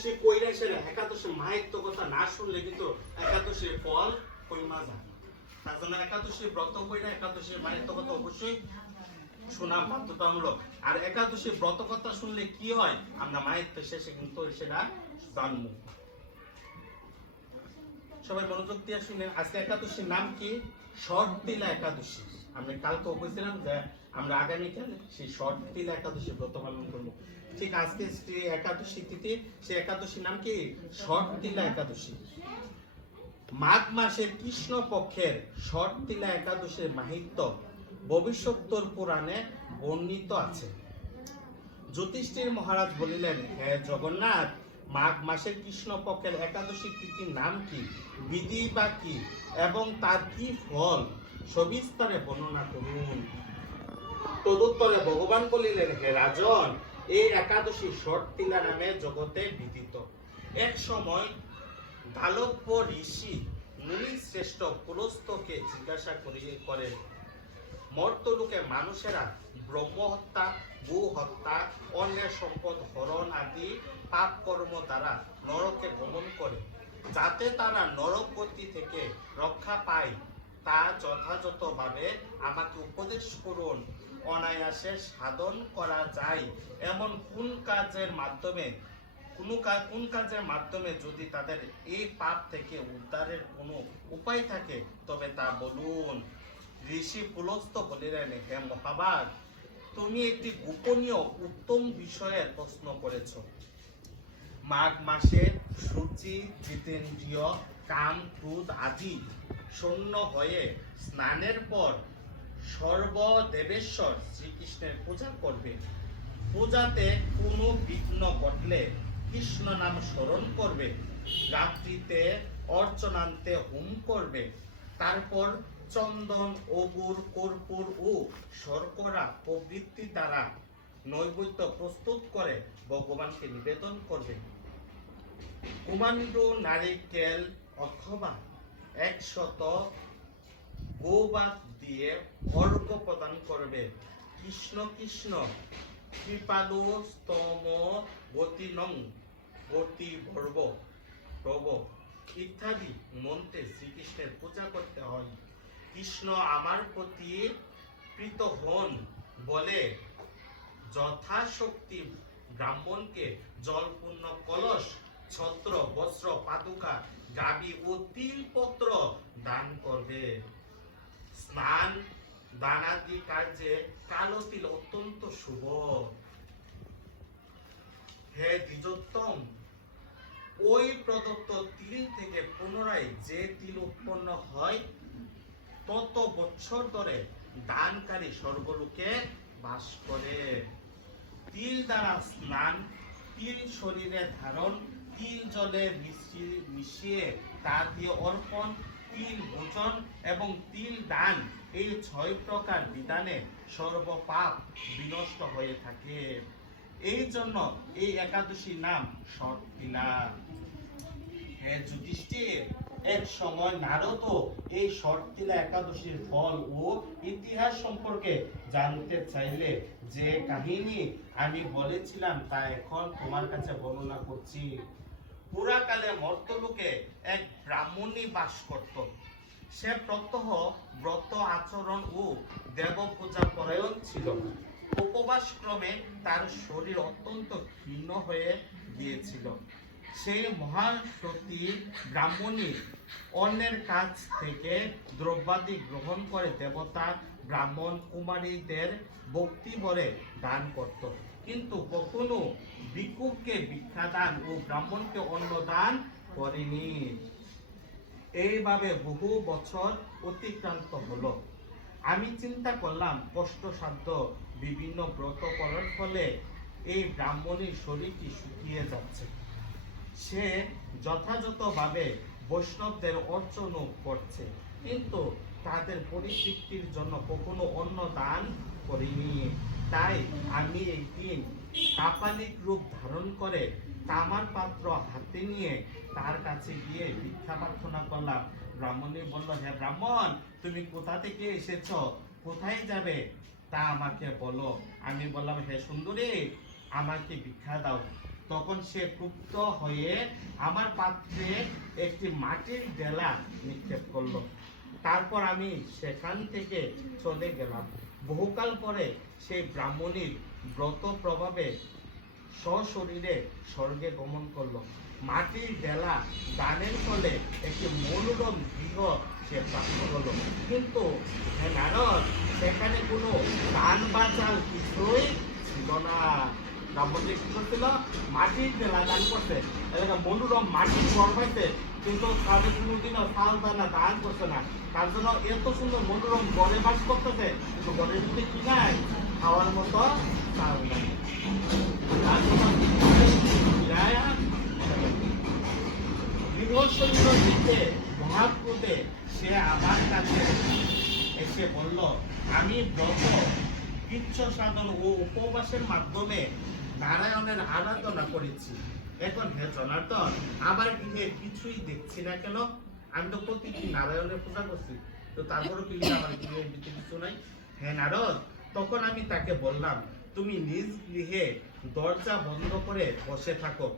একাদশী কইরা সেরে একাদশী মাহাত্ম্য কথা না শুনলে কিন্তু একাদশীর ফল কইমা যায়। তার জন্য একাদশী ব্রত কইরা একাদশীর মাহাত্ম্য কথা অবশ্যই শোনা বাধ্যতামূলক। আর একাদশী ব্রত কথা শুনলে কি হয়, আমরা মাহাত্ম্য শেষে কিন্তু সেটা জানবো। সবাই মনোযোগ দিয়ে শুনেন। আজকে একাদশীর নাম কি? শর্তিলা একাদশী। আমি কালকে বলছিলাম যে আমরা আগামীকাল সেই শর্তিলা একাদশী ব্রত পালন করবো। ঠিক আজকে সেই একাদশী তিথি, সেই একাদশীর নাম কি? শর্তিলা একাদশী। মাঘ মাসের কৃষ্ণ পক্ষের শর্তিলা একাদশীর মাহাত্ম্য ভবিষ্যত্তর পুরাণে বর্ণিত আছে। যুধিষ্ঠির মহারাজ বলিলেন, হে জগন্নাথ, মাঘ মাসের কৃষ্ণ পক্ষের একাদশী তিথির নাম কি, বিধি বা কি, এবং তার কি ফল সবিস্তারে বর্ণনা করুন। তদুত্তরে ভগবান বলিলেন, হে রাজন, এই একাদশী শর্তিলা নামে জগতে বিদিত। এক সময় গালব্য ঋষি মুনি শ্রেষ্ঠ পুলস্তকে জিজ্ঞাসা করেন, মর্তলোকে মানুষেরা ব্রহ্ম হত্যা, গো হত্যা, অন্যের সম্পদ হরণ আদি পাপ কর্ম দ্বারা নরকে গমন করে, যাতে তারা নরক গতি থেকে রক্ষা পায়, তা যথাযথভাবে আমাকে উপদেশ করুন। অনায়াসে সাধন করা যায় এমন কোন কাজের মাধ্যমে যদি তাদের এই পাপ থেকে উদ্ধারের কোনো উপায় থাকে তবে তা বলুন। ঋষি পুলস্ত বলিলেন, হে মহাভাগ, তুমি একটি গোপনীয় উত্তম বিষয়ের প্রশ্ন করেছ। মাঘ মাসে সূচি, জিতেন্দ্রিয়, কাম, ক্রোধ আদি শূন্য হয়ে স্নানের পর সর্বদেবেশ্বর শ্রীকৃষ্ণের পূজা করবে। পূজাতে কোনো বিঘ্ন ঘটলে কৃষ্ণ নাম স্মরণ করবে। রাত্রিতে অর্চনান্তে হোম করবে। তারপর চন্দন, অগুর, কর্পূর ও শর্করা প্রভৃতি দ্বারা নৈবেদ্য প্রস্তুত করে ভগবানকে নিবেদন করবে। কুমাণ্ড, নারিকেল অথবা 100 গোবাক দিয়ে অর্ঘ্য প্রদান করবে। কৃষ্ণ কৃষ্ণ কৃপালু স্তম গতি নং গতি ভর্ব প্রভ ইত্যাদি মন্ত্রে শ্রীকৃষ্ণের পূজা করতে হয়। কৃষ্ণ আমার প্রতি প্রীত হন বলে যথাশক্তি ব্রাহ্মণকে জলপূর্ণ কলস, ছত্র, বস্ত্র, পাদুকা, গাবি ও তিলপত্র দান করবে। স্নান দানাদি কার্যে কালো তিল অত্যন্ত শুভ। হে দ্বিজোত্তম, ওই প্রদত্ত তিল থেকে পুনরায় যে তিল উৎপন্ন হয় তত বৎসর ধরে দানকারী স্বর্গলোকে বাস করে। তিল দ্বারা স্নান, তিল শরীরে ধারণ, তিল জলে মিশিয়ে তা দিয়ে অর্পণ, তিল ভোজন এবং তিল দান, এই 6 প্রকার বিধানে সর্বপাপ বিনষ্ট হয়ে থাকে। এই জন্য এই একাদশীর নাম শর্তিলা। হে যুধিষ্ঠির, এক সময় নারদ এই শর্তিলা একাদশীর ফল ও ইতিহাস সম্পর্কে জানতে চাইলে যে কাহিনী আমি বলেছিলাম তা এখন তোমার কাছে বর্ণনা করছি। পুরাকালে মর্তলোকে এক ব্রাহ্মণী বাস করত। সে প্রত্যহ ব্রত আচরণ ও দেব পূজা পরায়ণ ছিল। উপবাস ক্রমে তার শরীর অত্যন্ত ক্ষীণ হয়ে গিয়েছিল। সেই মহাসতী ব্রাহ্মণী অন্যের কাছ থেকে দ্রব্যাদি গ্রহণ করে দেবতা, ব্রাহ্মণ, কুমারীদের ভক্তি ভরে দান করত, কিন্তু কখনো ভিক্ষুককে ভিক্ষাদান ও ব্রাহ্মণকে অন্ন দান করেনি। এইভাবে বহু বছর অতিক্রান্ত হলো। আমি চিন্তা করলাম, কষ্টসাধ্য বিভিন্ন ব্রত করার ফলে এই ব্রাহ্মণীর শরীরটি শুকিয়ে যাচ্ছে। সে যথাযথভাবে বৈষ্ণবদের অর্চন করছে, কিন্তু তাদের পরিতৃপ্তির জন্য কখনো অন্ন দান করিনি। তাই আমি একদিন কাপালিক রূপ ধারণ করে তামার পাত্র হাতে নিয়ে তার কাছে গিয়ে ভিক্ষা প্রার্থনা করলাম। ব্রাহ্মণী বলল, হে ব্রাহ্মণ, তুমি কোথা থেকে এসেছো, কোথায় যাবে তা আমাকে বলো। আমি বললাম, হে সুন্দরী, আমাকে ভিক্ষা দাও। তখন সে ক্রুদ্ধ হয়ে আমার পাত্রে একটি মাটির ডেলা নিক্ষেপ করলো। তারপর আমি সেখান থেকে চলে গেলাম। বহুকাল পরে সেই ব্রাহ্মণীর ব্রত প্রভাবে সশরীরে স্বর্গে গমন করলো। মাটির ডেলা দানের ফলে একটি মনোরম গৃহ সে প্রাপ্ত হলো। কিন্তু হে নারদ, সেখানে কোনো দান বা চাল কিছুই ছিল না। ব্রাহ্মণকে কি করছিল? মাটির ডেলা দান করছে, এলাকা মনোরম মাটির ঘর পাইছে, কিন্তু তাদের কোনোদিনও চাল দানা দান করছে না। তার জন্য এত সুন্দর মনোরম ঘরে বাস করতেছে, কিন্তু ঘরের মধ্যে কি নাই? খাওয়ার মতো চাল নাই। তার জন্য গৃহশৈল দিতে মহাক্রোধে সে আমার কাছে এসে বলল, আমি ব্রত, কৃচ্ছ সাধন ও উপবাসের মাধ্যমে নারায়ণের আরাধনা করেছি। এখন হে জনার্দন, আমার গৃহে কিছুই দেখছি না কেন? আমি তো প্রতিদিন নারায়ণের পূজা করছি, তো তারপরে কি আমার গৃহের ভিতরে কিছু নাই? হে নারদ, তখন আমি তাকে বললাম, তুমি নিজ গৃহে দরজা বন্ধ করে বসে থাকো।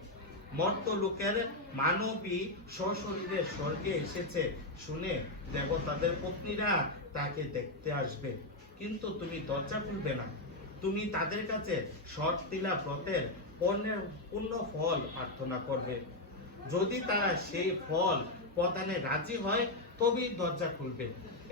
মর্ত লোকের মানবী সশরীরে স্বর্গে এসেছে শুনে দেবতাদের পত্নীরা তাকে দেখতে আসবে, কিন্তু তুমি দরজা খুলবে না। তুমি তাদের কাছে শর্তিলা ব্রতের পূর্ণ ফল প্রার্থনা করবে। যদি তারা সেই ফল প্রদানে রাজি হয় তবেই দরজা খুলবে।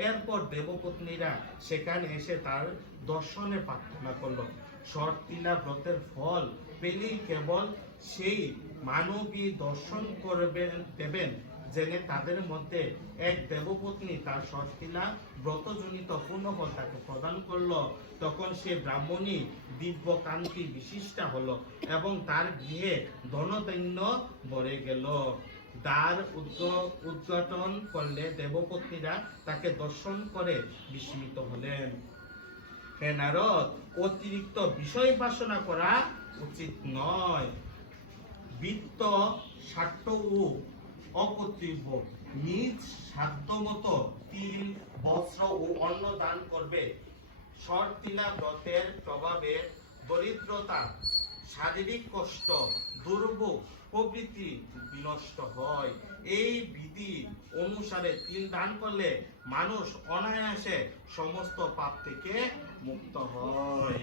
এরপর দেবপত্নীরা সেখানে এসে তার দর্শনে প্রার্থনা করলো। শর্তিলা ব্রতের ফল পেলেই কেবল সেই মানবী দর্শন করবেন দেবেন জেনে তাদের মধ্যে এক দেবপত্নী তার শর্তিলা ব্রতজনিত পূর্ণফল তাকে প্রদান করলো। তখন সে ব্রাহ্মণী দিব্য কান্তি বিশিষ্টা হলো এবং তার গৃহে ধনধান্য ভরে গেল। দ্বার উদ্ঘাটন করলে দেবপত্নীরা তাকে দর্শন করে বিস্মিত হলেন। হে নারদ, অতিরিক্ত বিষয় বাসনা করা উচিত নয়। বিত্ত, স্বার্থ ও অকর্তব্য নিজ সাধ্যমতো তিল, বস্ত্র ও অন্ন দান করবে। শর্তিলা ব্রতের প্রভাবে দরিদ্রতা, শারীরিক কষ্ট, দুর্ভোগ প্রভৃতি বিনষ্ট হয়। এই বিধি অনুসারে তিল দান করলে মানুষ অনায়াসে সমস্ত পাপ থেকে মুক্ত হয়।